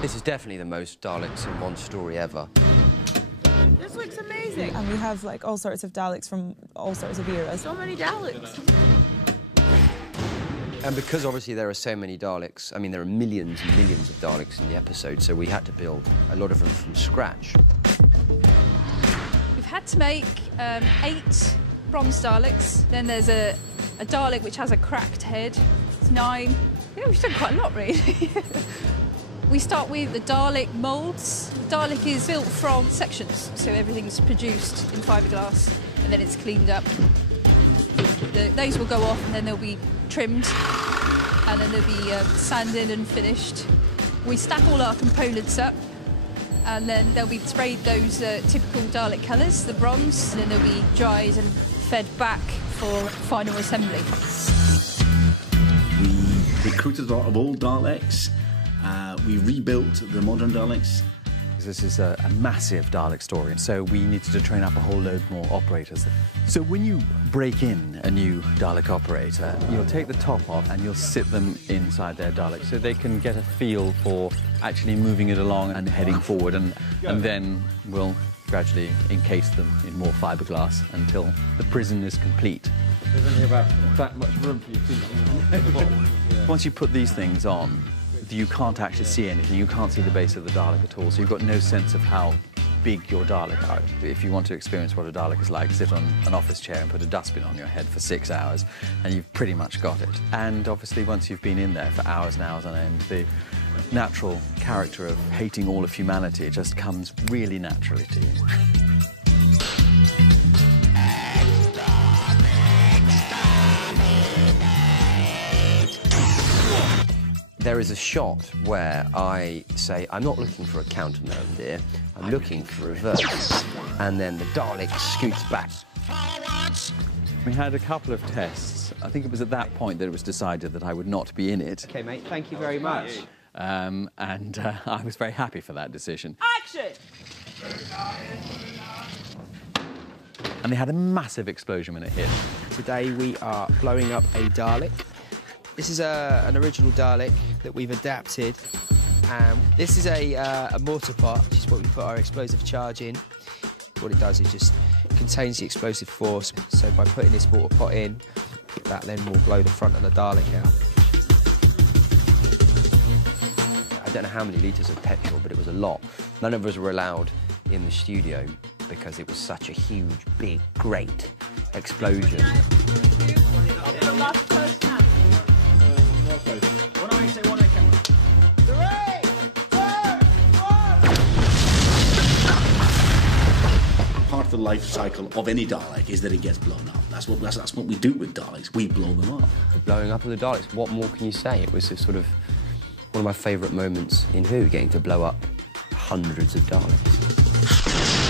This is definitely the most Daleks in one story ever. This looks amazing. And we have, like, all sorts of Daleks from all sorts of eras. So many Daleks. And because, obviously, there are so many Daleks, I mean, there are millions and millions of Daleks in the episode, so we had to build a lot of them from scratch. We've had to make 8 bronze Daleks. Then there's a Dalek which has a cracked head. It's 9. Yeah, we've done quite a lot, really. We start with the Dalek moulds. The Dalek is built from sections, so everything's produced in fiberglass, and then it's cleaned up. Those will go off, and then they'll be trimmed, and then they'll be sanded and finished. We stack all our components up, and then they'll be sprayed those typical Dalek colours, the bronze, and then they'll be dried and fed back for final assembly. We recruited a lot of old Daleks. We rebuilt the modern Daleks. This is a massive Dalek story, so we needed to train up a whole load more operators. So when you break in a new Dalek operator, you'll take the top off and you'll sit them inside their Dalek so they can get a feel for actually moving it along and heading forward, and then we'll gradually encase them in more fiberglass until the prison is complete. There's only about that much room for your feet. Once you put these things on, you can't actually see anything. You can't see the base of the Dalek at all, so you've got no sense of how big your Dalek are. If you want to experience what a Dalek is like, sit on an office chair and put a dustbin on your head for 6 hours, and you've pretty much got it. And obviously, once you've been in there for hours and hours on end, the natural character of hating all of humanity just comes really naturally to you. There is a shot where I say, I'm not looking for a countermeasure, dear. I'm looking for reverse. And then the Dalek scoots back. We had a couple of tests. I think it was at that point that it was decided that I would not be in it. OK, mate, thank you very much. And I was very happy for that decision. Action! And they had a massive explosion when it hit. Today we are blowing up a Dalek. This is an original Dalek that we've adapted. This is a mortar pot, which is what we put our explosive charge in. What it does is just contains the explosive force. So by putting this mortar pot in, that then will blow the front of the Dalek out. I don't know how many litres of petrol, but it was a lot. None of us were allowed in the studio because it was such a huge, big, great explosion. Part of the life cycle of any Dalek is that it gets blown up. That's what we do with Daleks. We blow them up. The blowing up of the Daleks, what more can you say? It was sort of one of my favourite moments in Who, getting to blow up hundreds of Daleks.